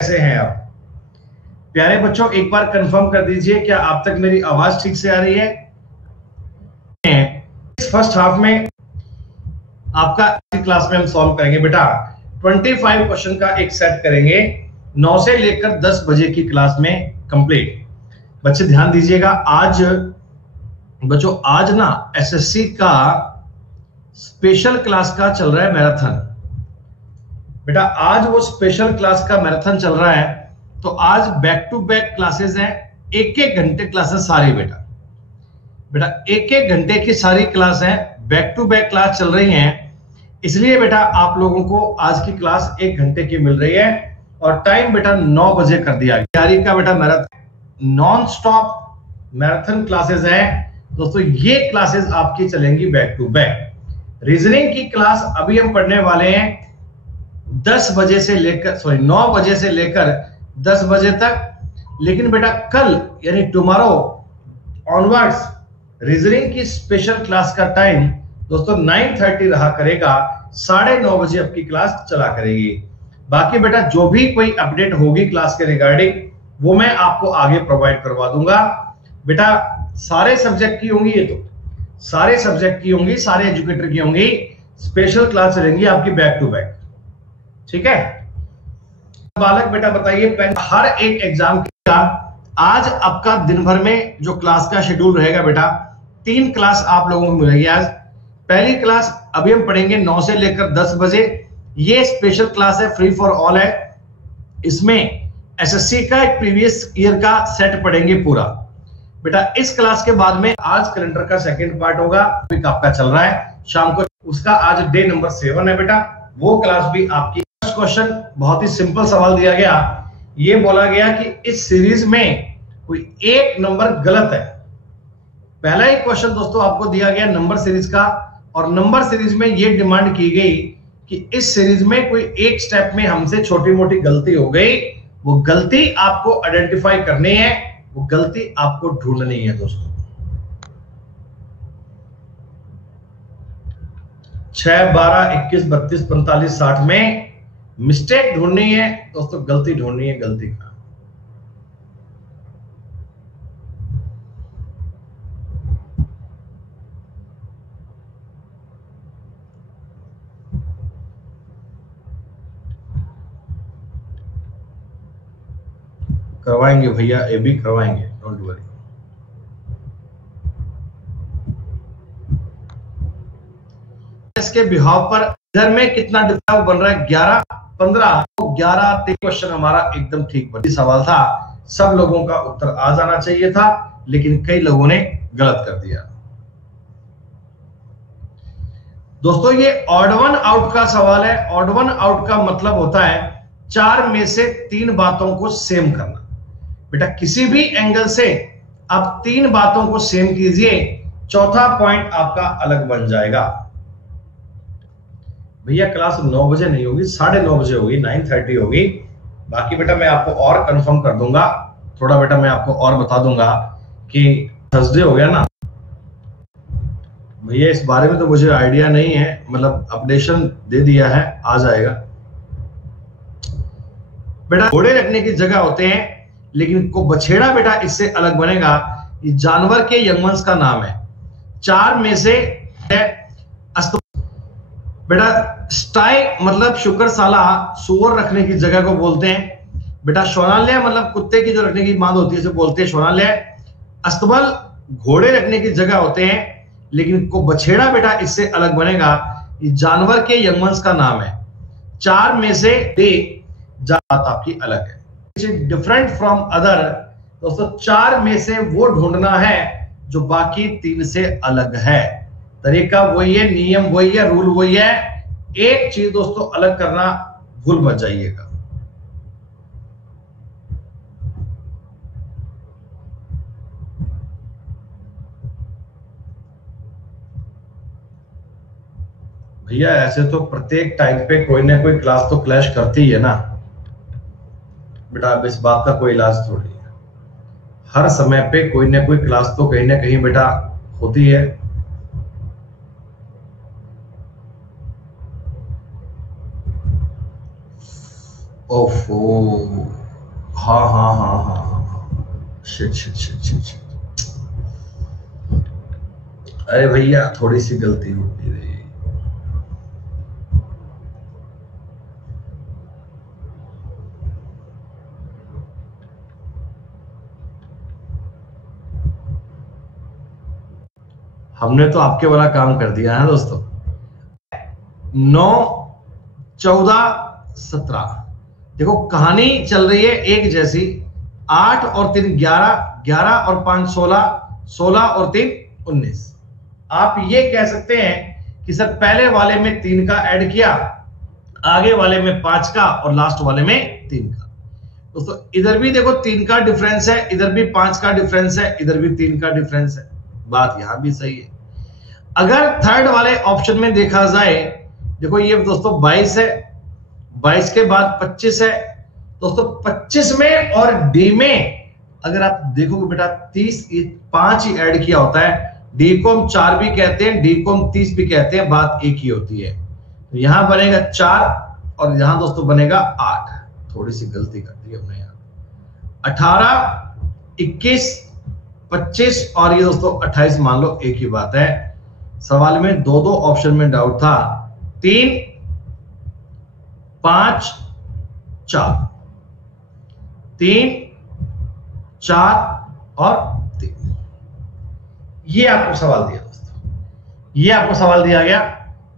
कैसे हैं आप प्यारे बच्चों? एक बार कंफर्म कर दीजिए, क्या आप तक मेरी आवाज ठीक से आ रही है? इस फर्स्ट हाफ में आपका क्लास में हम सॉल्व करेंगे बेटा 25 क्वेश्चन का एक सेट करेंगे 9 से लेकर 10 बजे की क्लास में कंप्लीट। बच्चे ध्यान दीजिएगा, आज बच्चों आज ना एसएससी का स्पेशल क्लास का चल रहा है मैराथन। बेटा आज वो स्पेशल क्लास का मैराथन चल रहा है, तो आज बैक टू बैक क्लासेस हैं, एक एक घंटे क्लासेस सारी बेटा एक एक घंटे की सारी क्लास है, बैक टू बैक क्लास चल रही हैं। इसलिए बेटा आप लोगों को आज की क्लास 1 घंटे की मिल रही है और टाइम बेटा 9 बजे कर दिया। तैयारी का बेटा marathon non stop marathon classes हैं दोस्तों। ये क्लासेस आपकी चलेंगी बैक टू बैक। रीजनिंग की क्लास अभी हम पढ़ने वाले हैं 9 बजे से लेकर 10 बजे तक। लेकिन बेटा कल यानी टुमारो ऑनवर्ड्स रीजनिंग की स्पेशल क्लास का टाइम दोस्तों 9:30 रहा करेगा, 9:30 बजे आपकी क्लास चला करेगी। बाकी बेटा जो भी कोई अपडेट होगी क्लास के रिगार्डिंग वो मैं आपको आगे प्रोवाइड करवा दूंगा। बेटा सारे सब्जेक्ट की होंगी, ये तो सारे सब्जेक्ट की होंगी, सारे एजुकेटर की होंगी, स्पेशल क्लास चलेंगी आपकी बैक टू बैक। ठीक है बालक बेटा बताइए, हर एक एग्जाम का आज आपका दिन भर में जो क्लास का शेड्यूल रहेगा बेटा 3 क्लास आप लोगों को मिलेगी। आज पहली क्लास अभी हम पढ़ेंगे 9 से लेकर 10 बजे। ये स्पेशल क्लास है, फ्री फॉर ऑल है। इसमें एसएससी का एक प्रीवियस ईयर का सेट पढ़ेंगे पूरा बेटा। इस क्लास के बाद में आज कैलेंडर का सेकंड पार्ट होगा, आपका चल रहा है शाम को, उसका आज डे नंबर 7 है बेटा, वो क्लास भी आपकी। क्वेश्चन बहुत ही सिंपल सवाल दिया गया, ये बोला गया कि इस सीरीज में कोई एक नंबर गलत है। पहला ही क्वेश्चन दोस्तों आपको दिया गया नंबर सीरीज का, और नंबर सीरीज में ये डिमांड की गई कि इस सीरीज में कोई एक स्टेप में हमसे छोटी मोटी गलती हो गई, वो गलती आपको आइडेंटिफाई करनी है, वो गलती आपको ढूंढनी है दोस्तों। 6, 12, 21, 32, 45, 60 में मिस्टेक ढूंढनी है दोस्तों, गलती ढूंढनी है, गलती का। करवाएंगे भैया, ये भी करवाएंगे, डोंट वरी। इसके बिहाव पर इधर में कितना डिफरेंस बन रहा है, 11, 15, 11 क्वेश्चन हमारा एकदम ठीक बन सवाल था। सब लोगों का उत्तर आ जाना चाहिए था, लेकिन कई लोगों ने गलत कर दिया दोस्तों। ये ऑड वन आउट का सवाल है। ऑड वन आउट का मतलब होता है 4 में से 3 बातों को सेम करना। बेटा किसी भी एंगल से आप 3 बातों को सेम कीजिए, चौथा पॉइंट आपका अलग बन जाएगा। भैया क्लास 9 बजे नहीं होगी, 9:30 बजे होगी, 9:30 होगी। बाकी बेटा मैं आपको और कंफर्म कर दूंगा, थोड़ा बेटा मैं आपको और बता दूंगा कि थर्सडे हो गया ना भैया, इस बारे में तो मुझे आइडिया नहीं है, मतलब अपडेशन दे दिया है, आ जाएगा। बेटा घोड़े रखने की जगह होते हैं, लेकिन को बछेड़ा बेटा इससे अलग बनेगा। ये जानवर के यंगमंस का नाम है। 4 में से बेटा स्टाई मतलब शुक्रशाला सुअर रखने की जगह को बोलते हैं बेटा। शौनालय मतलब कुत्ते की जो रखने की मांद होती है उसे बोलते हैं शौनालय। अस्तबल घोड़े रखने की जगह होते हैं, लेकिन को बछेड़ा बेटा इससे अलग बनेगा। ये जानवर के यंगमंस का नाम है। 4 में से जात आपकी अलग है, डिफरेंट फ्रॉम अदर दोस्तों। 4 में से वो ढूंढना है जो बाकी 3 से अलग है। तरीका वही है, नियम वही है, रूल वही है। एक चीज दोस्तों अलग करना भूल मत जाइएगा। भैया ऐसे तो प्रत्येक टाइम पे कोई ना कोई क्लास तो क्लैश करती है ना बेटा, अब इस बात का कोई इलाज थोड़ी है। हर समय पे कोई ना कोई क्लास तो कहीं ना कहीं बेटा होती है। ओफो, हाँ हाँ हाँ हाँ हाँ, shit shit shit shit shit, अरे भैया थोड़ी सी गलती हो गई। हमने तो आपके वाला काम कर दिया है दोस्तों। 9, 14, 17, देखो कहानी चल रही है एक जैसी। 8 और 3 11, 11 और 5 16, 16 और 3 19। आप ये कह सकते हैं कि सर पहले वाले में 3 का ऐड किया, आगे वाले में 5 का और लास्ट वाले में 3 का। दोस्तों इधर भी देखो 3 का डिफरेंस है, इधर भी 5 का डिफरेंस है, इधर भी 3 का डिफरेंस है। बात यहां भी सही है। अगर थर्ड वाले ऑप्शन में देखा जाए, देखो ये दोस्तों 22 है, 22 के बाद 25 है दोस्तों। 25 में और डी में अगर आप देखोगे बेटा 30, 5 ही ऐड किया होता है। डी को हम 4 भी कहते हैं, डी को हम 30 भी कहते हैं, बात एक ही होती है। तो यहां बनेगा 4 और यहां दोस्तों बनेगा 8। थोड़ी सी गलती कर दी हमने यहां। 18, 21, 25 और ये दोस्तों 28 मान लो एक ही बात है। सवाल में दो ऑप्शन में डाउट था। 3, 5, 4, 3, 4 और 3। ये आपको सवाल दिया दोस्तों, ये आपको सवाल दिया गया।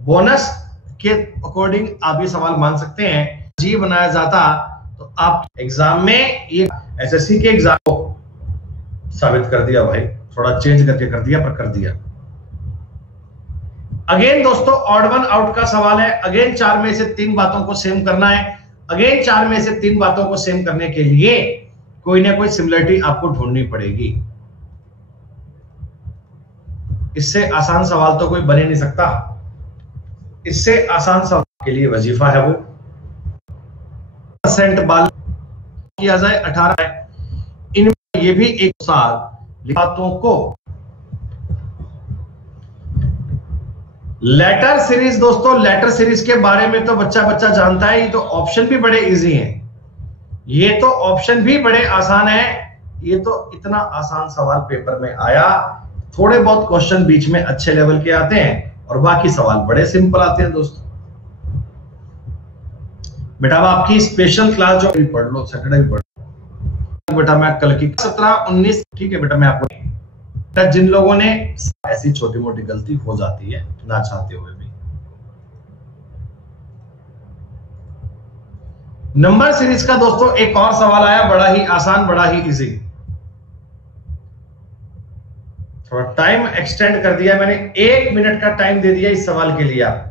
बोनस के अकॉर्डिंग आप ये सवाल मान सकते हैं। जी बनाया जाता तो आप एग्जाम में ये एसएससी के एग्जाम को साबित कर दिया भाई, थोड़ा चेंज करके कर दिया पर कर दिया। अगेन दोस्तों ऑड वन आउट का सवाल है। अगेन 4 में से 3 बातों को सेम करना है। अगेन 4 में से 3 बातों को सेम करने के लिए कोई ना कोई सिमिलरिटी आपको ढूंढनी पड़ेगी। इससे आसान सवाल तो कोई बन ही नहीं सकता। इससे आसान सवाल के लिए वजीफा है वो % बाल किया जाए 18 है। इनमें ये भी एक साल बातों को लेटर सीरीज, दोस्तों लेटर सीरीज के बारे में तो बच्चा जानता है। ये तो ऑप्शन भी बड़े इजी हैं, ये तो ऑप्शन भी बड़े आसान है। ये तो इतना आसान सवाल पेपर में आया। थोड़े बहुत क्वेश्चन बीच में अच्छे लेवल के आते हैं और बाकी सवाल बड़े सिंपल आते हैं दोस्तों। बेटा अब आपकी स्पेशल क्लास जो पढ़ लो, सैटरडे भी पढ़ लो बेटा। मैं कल की 17, 19 ठीक है बेटा। मैं आपको जिन लोगों ने ऐसी छोटी मोटी गलती हो जाती है ना चाहते हुए भी। नंबर सीरीज का दोस्तों एक और सवाल आया, बड़ा ही आसान, बड़ा ही इजी। थोड़ा टाइम एक्सटेंड कर दिया मैंने, 1 मिनट का टाइम दे दिया इस सवाल के लिए। आप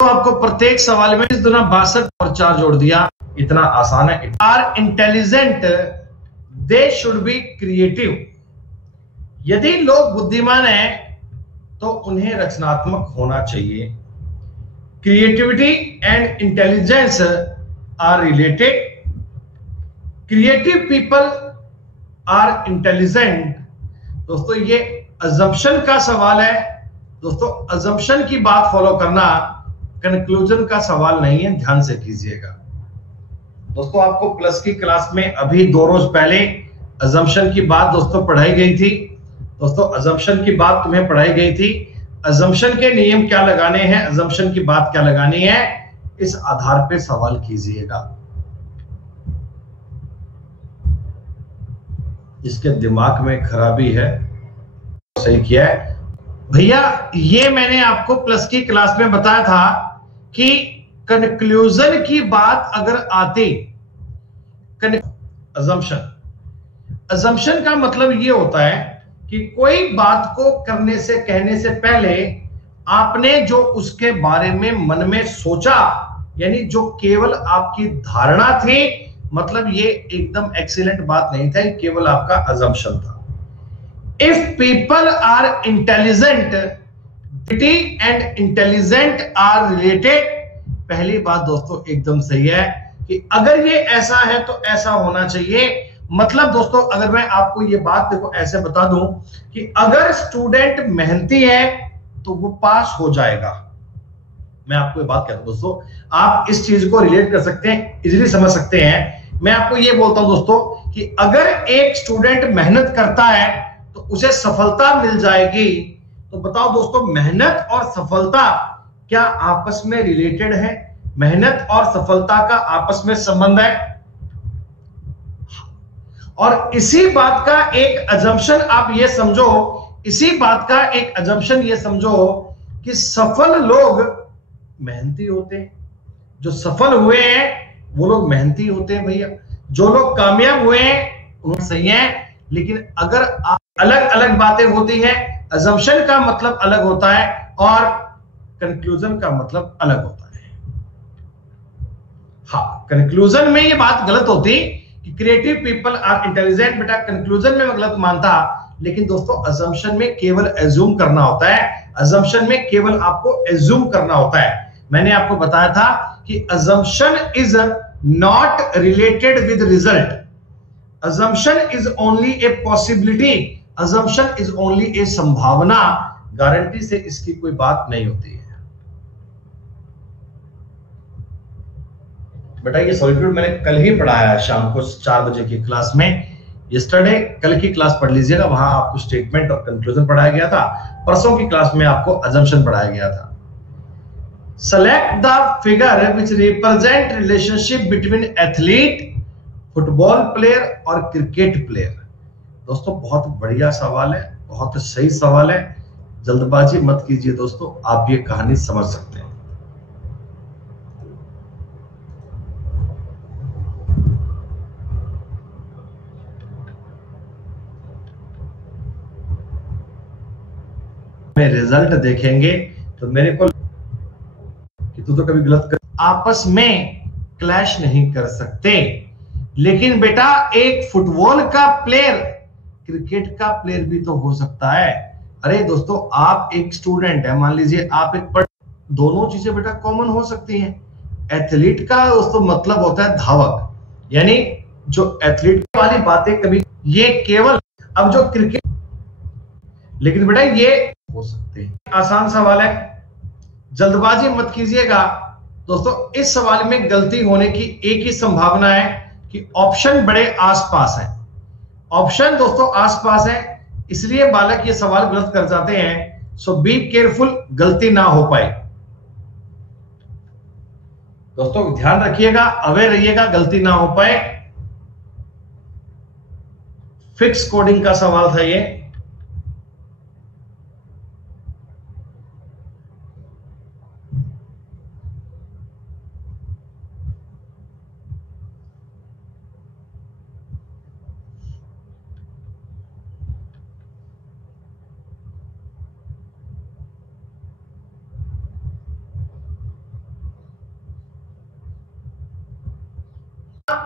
तो आपको प्रत्येक सवाल में इस दुना 62 और 4 जोड़ दिया। इतना आसान है। Are intelligent they should be creative. यदि लोग बुद्धिमान हैं तो उन्हें रचनात्मक होना चाहिए। Creativity and intelligence are related. Creative people are intelligent. दोस्तों ये अजम्पशन का सवाल है दोस्तों। अजम्पशन की बात फॉलो करना, कंक्लूजन का सवाल नहीं है, ध्यान से कीजिएगा दोस्तों। आपको प्लस की क्लास में अभी 2 रोज पहले अजम्पशन की बात दोस्तों पढ़ाई गई थी। दोस्तों अजम्पशन की बात तुम्हें पढ़ाई गई थी। अजम्पशन के नियम क्या लगाने हैं, अजम्पशन की बात क्या लगानी है, इस आधार पे सवाल कीजिएगा। जिसके दिमाग में खराबी है सही किया है भैया। ये मैंने आपको प्लस की क्लास में बताया था कि कंक्लूजन की बात अगर आती, अजम्पशन का मतलब ये होता है कि कोई बात को करने से, कहने से पहले आपने जो उसके बारे में मन में सोचा, यानी जो केवल आपकी धारणा थी, मतलब ये एकदम एक्सीलेंट बात नहीं था, केवल आपका अजम्पशन था। इफ पीपल आर इंटेलिजेंट, डिटी एंड इंटेलिजेंट आर रिलेटेड। पहली बात दोस्तों एकदम सही है कि अगर ये ऐसा है तो ऐसा होना चाहिए, मतलब दोस्तों अगर मैं आपको ये बात देखो ऐसे बता दूं कि अगर स्टूडेंट मेहनती है तो वो पास हो जाएगा। मैं आपको ये बात कहता हूं दोस्तों, आप इस चीज को रिलेट कर सकते हैं, इजीली समझ सकते हैं। मैं आपको ये बोलता हूं दोस्तों कि अगर एक स्टूडेंट मेहनत करता है तो उसे सफलता मिल जाएगी। तो बताओ दोस्तों, मेहनत और सफलता क्या आपस में रिलेटेड है? मेहनत और सफलता का आपस में संबंध है। और इसी बात का एक अजम्पशन आप ये समझो, इसी बात का एक अजम्पशन ये समझो कि सफल लोग मेहनती होते हैं। जो सफल हुए हैं वो लोग मेहनती होते हैं भैया। जो लोग कामयाब हुए हैं उन्होंने सही है। लेकिन अगर अलग अलग बातें होती हैं, अजम्पशन का मतलब अलग होता है और कंक्लूजन का मतलब अलग होता है। हाँ, कंक्लूजन में ये बात गलत होती कि क्रिएटिव पीपल आर इंटेलिजेंट, बेटा कंक्लूजन में मैं गलत मानता। लेकिन दोस्तों अजम्पशन में केवल एज्यूम करना होता है, अजम्पशन में केवल आपको एज्यूम करना होता है। मैंने आपको बताया था कि assumption is not related with result. Assumption is only a possibility. Assumption is only a संभावना। गारंटी से इसकी कोई बात नहीं होती है। बेटा ये सॉलिट्यूड मैंने कल ही पढ़ाया है शाम को 4 बजे की क्लास में। यस्टरडे कल की क्लास पढ़ लीजिएगा, वहां आपको स्टेटमेंट और कंक्लूजन पढ़ाया गया था। परसों की क्लास में आपको assumption पढ़ाया गया था। Select the figure which represent relationship between athlete, football player और क्रिकेट प्लेयर। दोस्तों बहुत बढ़िया सवाल है, बहुत सही सवाल है। जल्दबाजी मत कीजिए दोस्तों, आप ये कहानी समझ सकते हैं। में रिजल्ट देखेंगे तो मेरे को तू तो कभी गलत कर, आपस में क्लैश नहीं कर सकते। लेकिन बेटा एक फुटबॉल का प्लेयर क्रिकेट का प्लेयर भी तो हो सकता है। अरे दोस्तों आप एक स्टूडेंट है, मान लीजिए आप एक दोनों चीजें बेटा कॉमन हो सकती हैं। एथलीट का दोस्तों मतलब होता है धावक, यानी जो एथलीट वाली बातें कभी ये केवल अब जो क्रिकेट, लेकिन बेटा ये हो सकते हैं। आसान सवाल है, जल्दबाजी मत कीजिएगा दोस्तों। इस सवाल में गलती होने की एक ही संभावना है कि ऑप्शन बड़े आसपास हैं। ऑप्शन दोस्तों आसपास है, इसलिए बालक ये सवाल गलत कर जाते हैं। सो बी केयरफुल, गलती ना हो पाए। दोस्तों ध्यान रखिएगा, अवेयर रहिएगा, गलती ना हो पाए। फिक्स कोडिंग का सवाल था ये।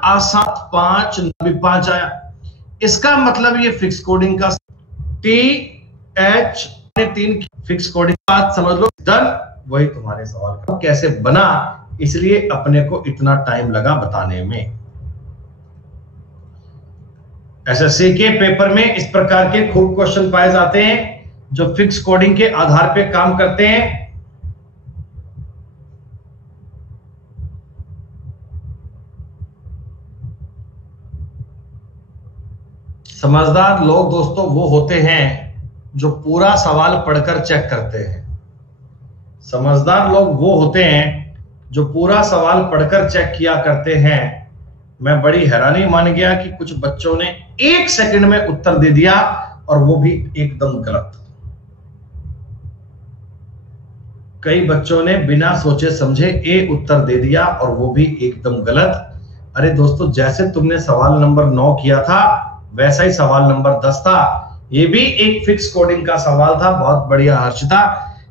आसात 5 आया, इसका मतलब ये फिक्स कोडिंग का TH 3 फिक्स कोडिंग बात समझ लो। डन, वही तुम्हारे सवाल का कैसे बना, इसलिए अपने को इतना टाइम लगा बताने में। एसएससी के पेपर में इस प्रकार के खूब क्वेश्चन पाए जाते हैं जो फिक्स कोडिंग के आधार पे काम करते हैं। समझदार लोग दोस्तों वो होते हैं जो पूरा सवाल पढ़कर चेक करते हैं। समझदार लोग वो होते हैं जो पूरा सवाल पढ़कर चेक किया करते हैं। मैं बड़ी हैरानी मान गया कि कुछ बच्चों ने 1 सेकंड में उत्तर दे दिया और वो भी एकदम गलत। कई बच्चों ने बिना सोचे समझे ए उत्तर दे दिया और वो भी एकदम गलत। अरे दोस्तों जैसे तुमने सवाल नंबर 9 किया था वैसा ही सवाल नंबर 10 था। ये भी एक फिक्स कोडिंग का सवाल था। बहुत बढ़िया हर्षिता,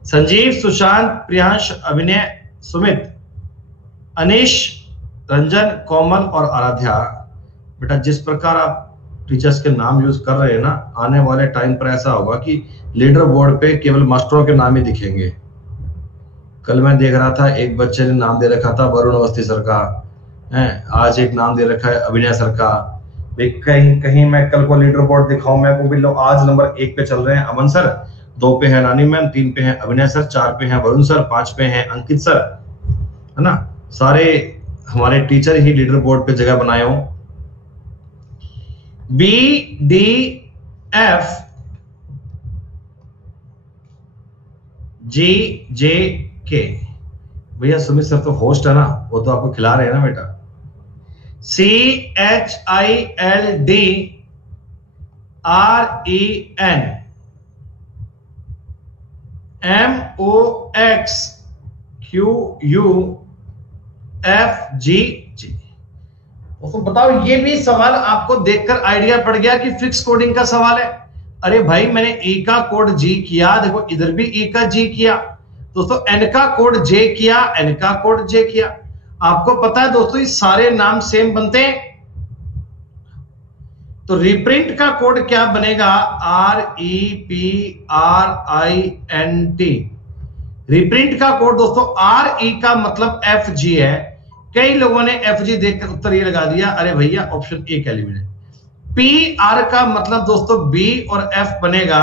संजीव, सुशांत, प्रियांश, अभिनय, सुमित, अनीश, रंजन, कोमल और आराध्या। बेटा जिस प्रकार आप टीचर्स के नाम यूज कर रहे हैं ना, आने वाले टाइम पर ऐसा होगा कि लीडर बोर्ड पे केवल मास्टरों के नाम ही दिखेंगे। कल मैं देख रहा था एक बच्चे ने नाम दे रखा था वरुण अवस्थी सर का, आज एक नाम दे रखा है अभिनय सर का। कहीं कहीं मैं कल को लीडर बोर्ड दिखाऊं, मैं को भी लो आज नंबर 1 पे चल रहे हैं अमन सर, 2 पे है रानी मैम, 3 पे है अभिनय सर, 4 पे है वरुण सर, 5 पे है अंकित सर, है ना। सारे हमारे टीचर ही लीडर बोर्ड पे जगह बनाए हो। बी डी एफ जी जे के, भैया सुमित सर तो होस्ट है ना, वो तो आपको खिला रहे हैं ना बेटा। C H I L D R E N M O X Q U F G G. तो बताओ, ये भी सवाल आपको देखकर आइडिया पड़ गया कि फिक्स कोडिंग का सवाल है। अरे भाई मैंने ए का कोड जी किया, देखो इधर भी ए का जी किया दोस्तों, एन का कोड जे किया, एन का कोड जे किया। आपको पता है दोस्तों ये सारे नाम सेम बनते हैं, तो रिप्रिंट का कोड क्या बनेगा, R E P R I N T. Reprint का कोड दोस्तों आर ई का मतलब एफ जी है। कई लोगों ने एफ जी देखकर उत्तर ये लगा दिया, अरे भैया ऑप्शन ए का एलिमिनेट। पी आर का मतलब दोस्तों बी और एफ बनेगा,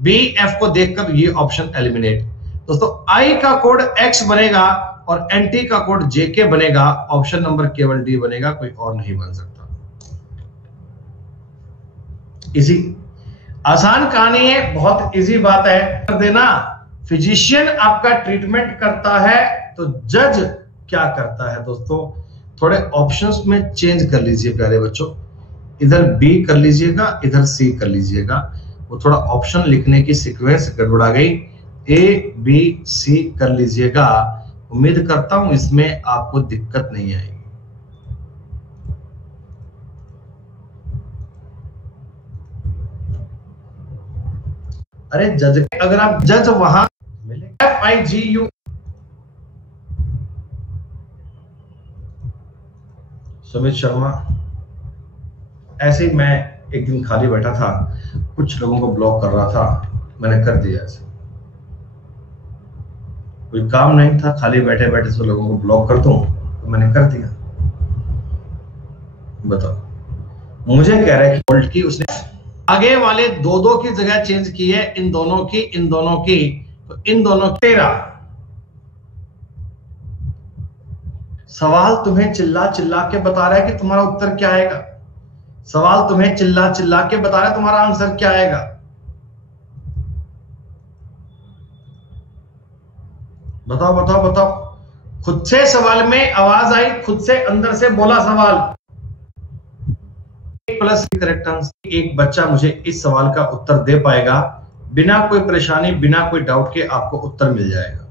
बी एफ को देखकर ये ऑप्शन एलिमिनेट। दोस्तों आई का कोड एक्स बनेगा और एनटी का कोड जेके बनेगा, ऑप्शन नंबर केवल डी बनेगा, कोई और नहीं बन सकता। इजी आसान कहानी है, बहुत इजी बात है कर देना। फिजिशियन आपका ट्रीटमेंट करता है तो जज क्या करता है दोस्तों, थोड़े ऑप्शंस में चेंज कर लीजिए प्यारे बच्चों, इधर बी कर लीजिएगा, इधर सी कर लीजिएगा। वो थोड़ा ऑप्शन लिखने की सीक्वेंस गड़बड़ा गई, ए बी सी कर लीजिएगा। उम्मीद करता हूं इसमें आपको दिक्कत नहीं आएगी। अरे जज, अगर आप जज वहां F I G U, Sumit Sharma, ऐसे ही मैं एक दिन खाली बैठा था, कुछ लोगों को ब्लॉक कर रहा था, मैंने कर दिया ऐसे। कोई काम नहीं था, खाली बैठे बैठे सब लोगों को ब्लॉक कर दूं, तो मैंने कर दिया। बताओ, मुझे कह रहा है कि बोल्ट की उसने आगे वाले दो की जगह चेंज की है, इन दोनों की, इन दोनों की, तो इन दोनों 13। सवाल तुम्हें चिल्ला चिल्ला के बता रहा है कि तुम्हारा उत्तर क्या आएगा। सवाल तुम्हें चिल्ला चिल्ला के बता रहा है तुम्हारा आंसर क्या आएगा। बताओ बताओ बताओ, खुद से सवाल में आवाज आई, खुद से अंदर से बोला सवाल। प्लस करेक्ट आंसर, एक बच्चा मुझे इस सवाल का उत्तर दे पाएगा, बिना कोई परेशानी, बिना कोई डाउट के आपको उत्तर मिल जाएगा।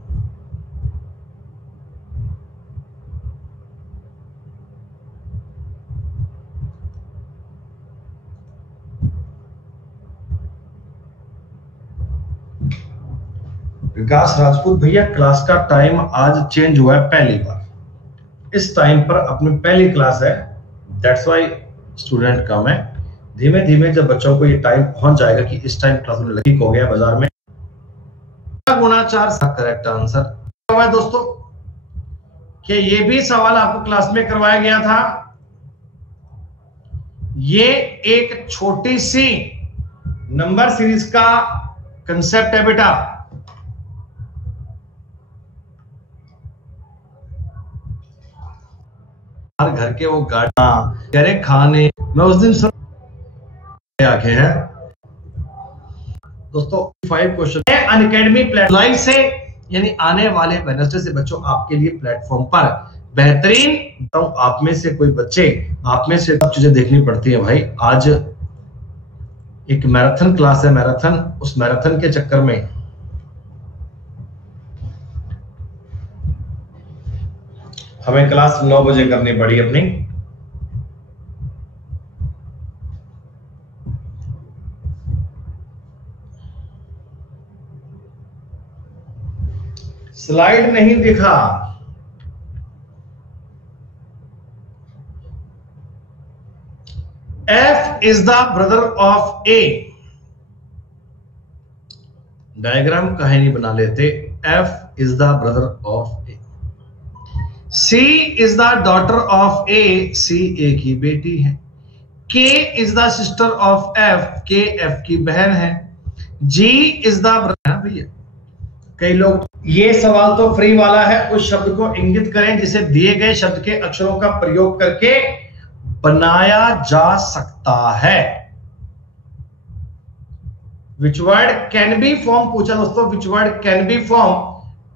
विकास राजपूत, भैया क्लास का टाइम आज चेंज हुआ है पहली बार, इस टाइम पर अपनी पहली क्लास है, दैट्स व्हाई स्टूडेंट कम है। धीमे धीमे जब बच्चों को ये टाइम पहुंच जाएगा कि इस टाइम क्लास में ठीक हो गया बाजार में, गुणा 4 करेक्ट आंसर है दोस्तों। कि ये भी सवाल आपको क्लास में करवाया गया था। ये एक छोटी सी नंबर सीरीज का कंसेप्ट है बेटा। हर घर के वो गाड़ी खाने, मैं उस दिन सुन आंखें हैं दोस्तों। 5 क्वेश्चन अनअकैडमी प्लेटफॉर्म से, यानी आने वाले वेडनेसडे से बच्चों आपके लिए प्लेटफॉर्म पर बेहतरीन, तो आप में से कोई बच्चे, आप में से सब चीजें देखनी पड़ती है भाई। आज एक मैराथन क्लास है, मैराथन, उस मैराथन के चक्कर में हमें क्लास 9 बजे करनी पड़ी अपनी। स्लाइड नहीं दिखा, F is the brother of A। Diagram कहीं नहीं बना लेते। F is the brother of A। C is the daughter of A। C A की बेटी है। K is the sister of F, K F की बहन है। G इज द ब्रदर भैया। कई लोग, ये सवाल तो फ्री वाला है, उस शब्द को इंगित करें जिसे दिए गए शब्द के अक्षरों का प्रयोग करके बनाया जा सकता है। Which word can be form पूछा दोस्तों, which word can be form,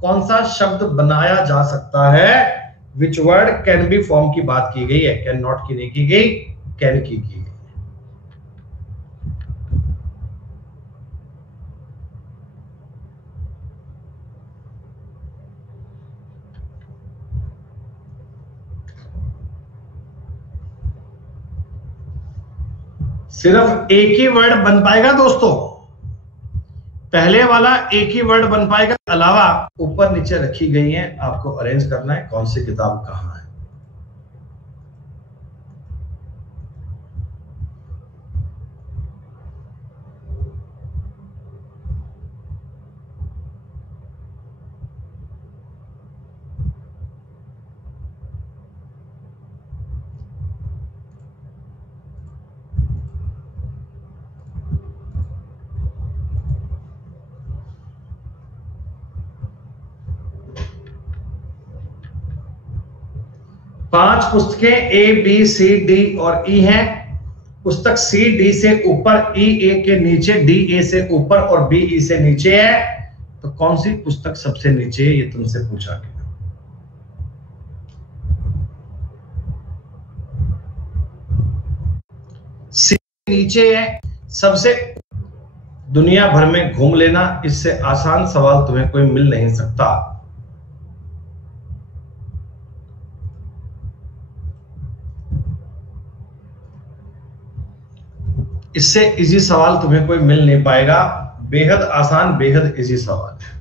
कौन सा शब्द बनाया जा सकता है। Which word can be form की बात की गई है, कैन नॉट की नहीं की गई, कैन की गई। सिर्फ एक ही वर्ड बन पाएगा दोस्तों, पहले वाला एक ही वर्ड बन पाएगा, अलावा ऊपर नीचे रखी गई हैं, आपको अरेंज करना है कौन सी किताब कहां है। पांच पुस्तकें ए बी सी डी और ई हैं। पुस्तक सी डी से ऊपर, ई ए के नीचे, डी ए से ऊपर और बी ई से नीचे है, तो कौन सी पुस्तक सबसे नीचे है, ये तुमसे पूछा गया। सी नीचे है सबसे। दुनिया भर में घूम लेना, इससे आसान सवाल तुम्हें कोई मिल नहीं सकता। इससे इजी सवाल तुम्हें कोई मिल नहीं पाएगा, बेहद आसान, बेहद इजी सवाल है।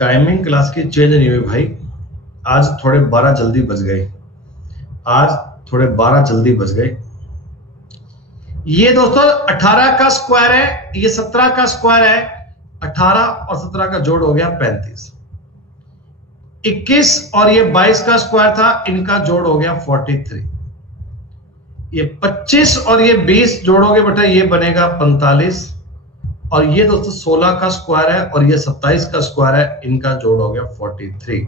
टाइमिंग क्लास की चेंज नहीं हुई भाई, आज थोड़े 12 जल्दी बज गए, आज थोड़े 12 जल्दी बज गए। ये दोस्तों 18 का स्क्वायर है, ये 17 का स्क्वायर है, 18 और 17 का जोड़ हो गया 35। 21 और ये 22 का स्क्वायर था, इनका जोड़ हो गया 43। ये 25 और ये 20 जोड़ोगे बेटा, ये बनेगा 45। और ये दोस्तों 16 का स्क्वायर है और ये 27 का स्क्वायर है, इनका जोड़ हो गया 43।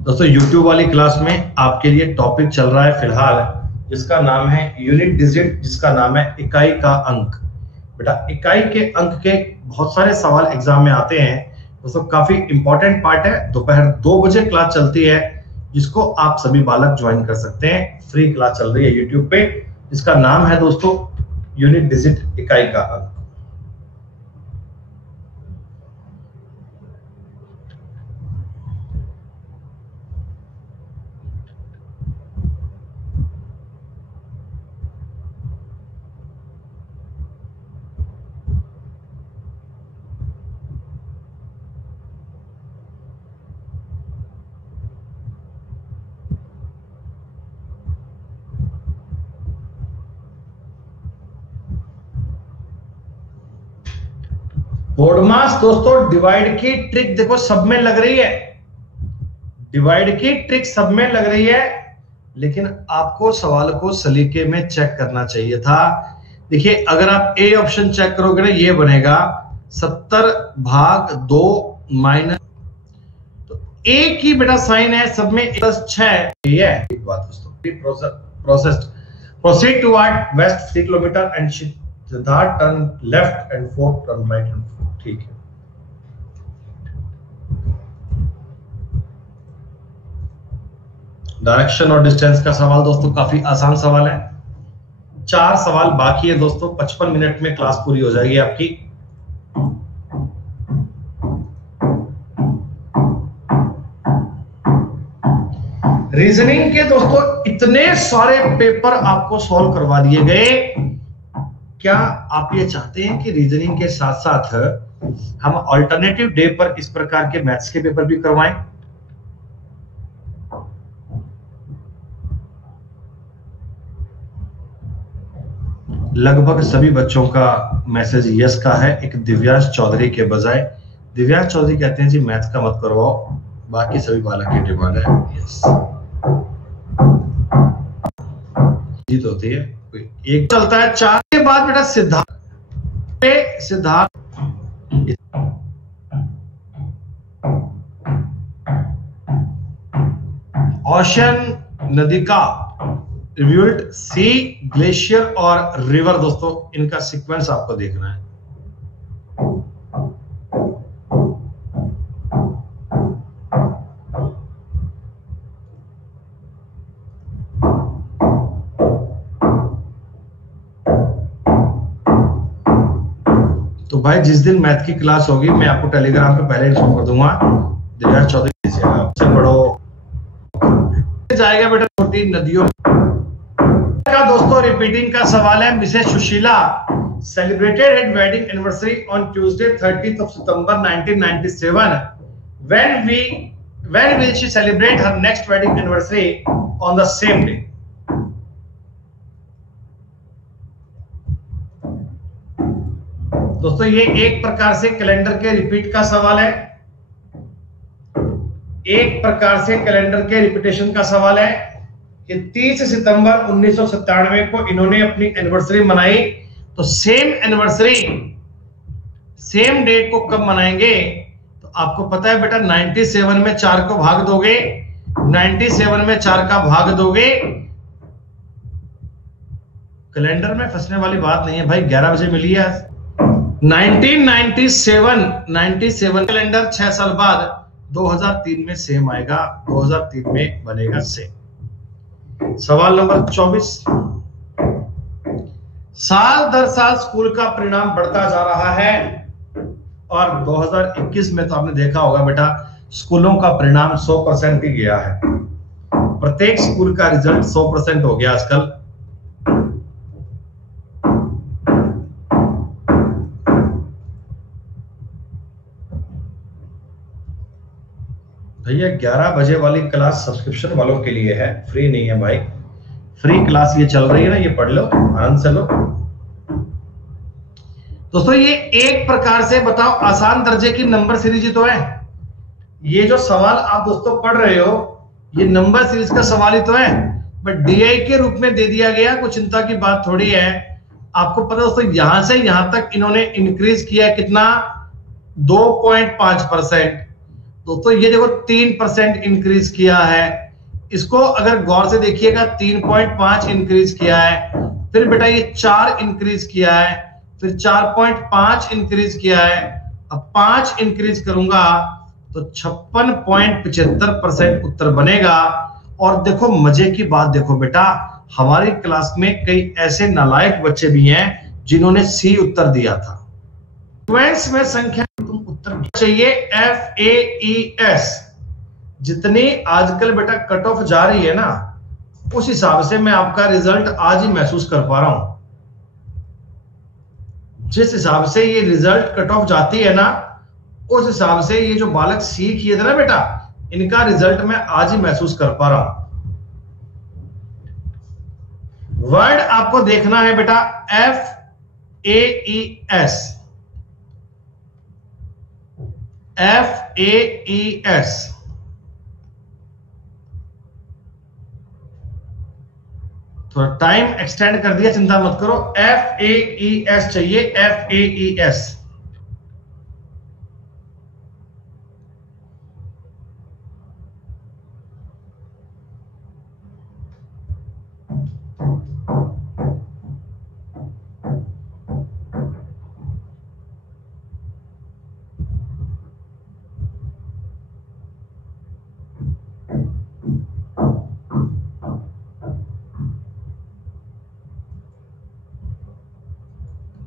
दोस्तों YouTube वाली क्लास में आपके लिए टॉपिक चल रहा है फिलहाल, जिसका नाम है यूनिट डिजिट, जिसका नाम है इकाई का अंक। बेटा इकाई के अंक के बहुत सारे सवाल एग्जाम में आते हैं दोस्तों, काफी इंपॉर्टेंट पार्ट है। दोपहर 2 बजे क्लास चलती है, जिसको आप सभी बालक ज्वाइन कर सकते हैं। फ्री क्लास चल रही है YouTube पे, जिसका नाम है दोस्तों यूनिट डिजिट, इकाई का अंक। बोर्ड मास दोस्तों, डिवाइड की ट्रिक देखो सब में लग रही है, डिवाइड की ट्रिक सब में लग रही है, लेकिन आपको सवाल को सलीके में चेक करना चाहिए था। देखिए अगर आप ए ऑप्शन चेक करोगे ना, ये बनेगा 70/2 माइनस, तो ए की बेटा साइन है सब में +6, ये है एक बात दोस्तों। Proceed toward west 3 kilometre and Siddharth turn left and 4 turn right and 4। ठीक है, डायरेक्शन और डिस्टेंस का सवाल दोस्तों काफी आसान सवाल है। 4 सवाल बाकी है दोस्तों, 55 मिनट में क्लास पूरी हो जाएगी आपकी। रीजनिंग के दोस्तों इतने सारे पेपर आपको सॉल्व करवा दिए गए। क्या आप ये चाहते हैं कि रीजनिंग के साथ साथ हम अल्टरनेटिव डे पर इस प्रकार के मैथ्स के पेपर भी करवाएं? लगभग सभी बच्चों का मैसेज यस का है, एक दिव्यांश चौधरी के बजाय। दिव्यांश चौधरी कहते हैं जी मैथ का मत करवाओ, बाकी सभी बालक की डिमांड है यस। जीत होती है। एक चलता है 4 के बाद बेटा सिद्धार्थ ओशन, नदी का, रिवल्ट, सी, ग्लेशियर और रिवर। दोस्तों इनका सीक्वेंस आपको देखना है। तो भाई जिस दिन मैथ की क्लास होगी मैं आपको टेलीग्राम पे पहले इन्फॉर्म कर दूंगा। दिव्यांश चौधरी दीजिएगा, पढ़ो जाएगा बेटा छोटी नदियों का। दोस्तों रिपीटिंग का सवाल है। Mrs Sushila celebrated her wedding anniversary on Tuesday 30th of September 1997. When will she celebrate her next wedding anniversary on the same day? दोस्तों ये एक प्रकार से कैलेंडर के रिपीट का सवाल है, एक प्रकार से कैलेंडर के रिपीटेशन का सवाल है कि 30 सितंबर 1997 को इन्होंने अपनी एनिवर्सरी मनाई, तो सेम एनिवर्सरी सेम डेट को कब मनाएंगे? तो आपको पता है बेटा 97 में 4 को भाग दोगे, 97 में 4 का भाग दोगे। कैलेंडर में फंसने वाली बात नहीं है भाई, 11 बजे मिली है। 1997 कैलेंडर 6 साल बाद 2003 में सेम आएगा, 2003 में बनेगा सेम। सवाल नंबर 24, साल दर साल स्कूल का परिणाम बढ़ता जा रहा है और 2021 में तो आपने देखा होगा बेटा स्कूलों का परिणाम 100% ही गया है। प्रत्येक स्कूल का रिजल्ट 100% हो गया आजकल। भैया 11 बजे वाली क्लास सब्सक्रिप्शन वालों के लिए है, फ्री नहीं है भाई। फ्री क्लास ये चल रही है ना, ये पढ़ लो, आनंद से लो। दोस्तों ये एक प्रकार से बताओ आसान दर्जे की नंबर सीरीज ही तो है। ये जो सवाल आप दोस्तों पढ़ रहे हो ये नंबर सीरीज का सवाल ही तो है, बट डीआई के रूप में दे दिया गया, कुछ चिंता की बात थोड़ी है। आपको पता दोस्तों यहां से यहां तक इन्होंने इंक्रीज किया है कितना? 2.5%। दोस्तों ये देखो 3% इंक्रीज किया है। इसको अगर गौर से देखिएगा 3.5 इंक्रीज किया है, फिर बेटा ये 4 इंक्रीज किया है, फिर 4.5 इंक्रीज किया है, अब 5 इंक्रीज करूंगा तो 56.75% उत्तर बनेगा। और देखो मजे की बात देखो बेटा, हमारी क्लास में कई ऐसे नालायक बच्चे भी हैं जिन्होंने सी उत्तर दिया था। सीक्वेंस में संख्या तुम उत्तर चाहिए FAES। जितनी आजकल बेटा कट ऑफ जा रही है ना, उस हिसाब से मैं आपका रिजल्ट आज ही महसूस कर पा रहा हूं। जिस हिसाब से ये रिजल्ट कट ऑफ जाती है ना, उस हिसाब से ये जो बालक सी किए थे ना बेटा, इनका रिजल्ट मैं आज ही महसूस कर पा रहा हूं। वर्ड आपको देखना है बेटा FAES। FAES थोड़ा टाइम एक्सटेंड कर दिया, चिंता मत करो। FAES चाहिए, FAES।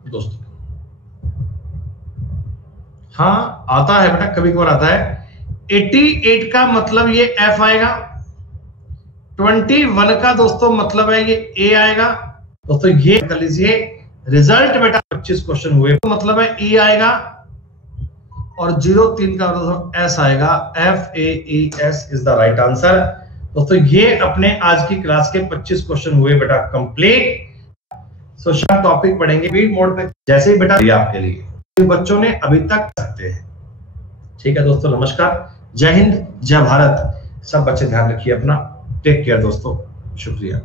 दोस्तों हाँ आता है बेटा, कभी कभार आता है। 88 का मतलब ये F आएगा, 21 का दोस्तों मतलब है ये ए आएगा दोस्तों, ये कर लीजिए रिजल्ट बेटा 25 क्वेश्चन हुए तो मतलब है ई आएगा, और 03 का दोस्तों एस आएगा, FAES is the right answer. दोस्तों ये अपने आज की क्लास के 25 क्वेश्चन हुए बेटा कंप्लीट। सो टॉपिक पढ़ेंगे स्पीड मोड पे, जैसे ही बेटा ये आपके लिए बच्चों ने अभी तक सकते हैं। ठीक है दोस्तों, नमस्कार, जय हिंद, जय भारत। सब बच्चे ध्यान रखिए अपना, टेक केयर दोस्तों, शुक्रिया।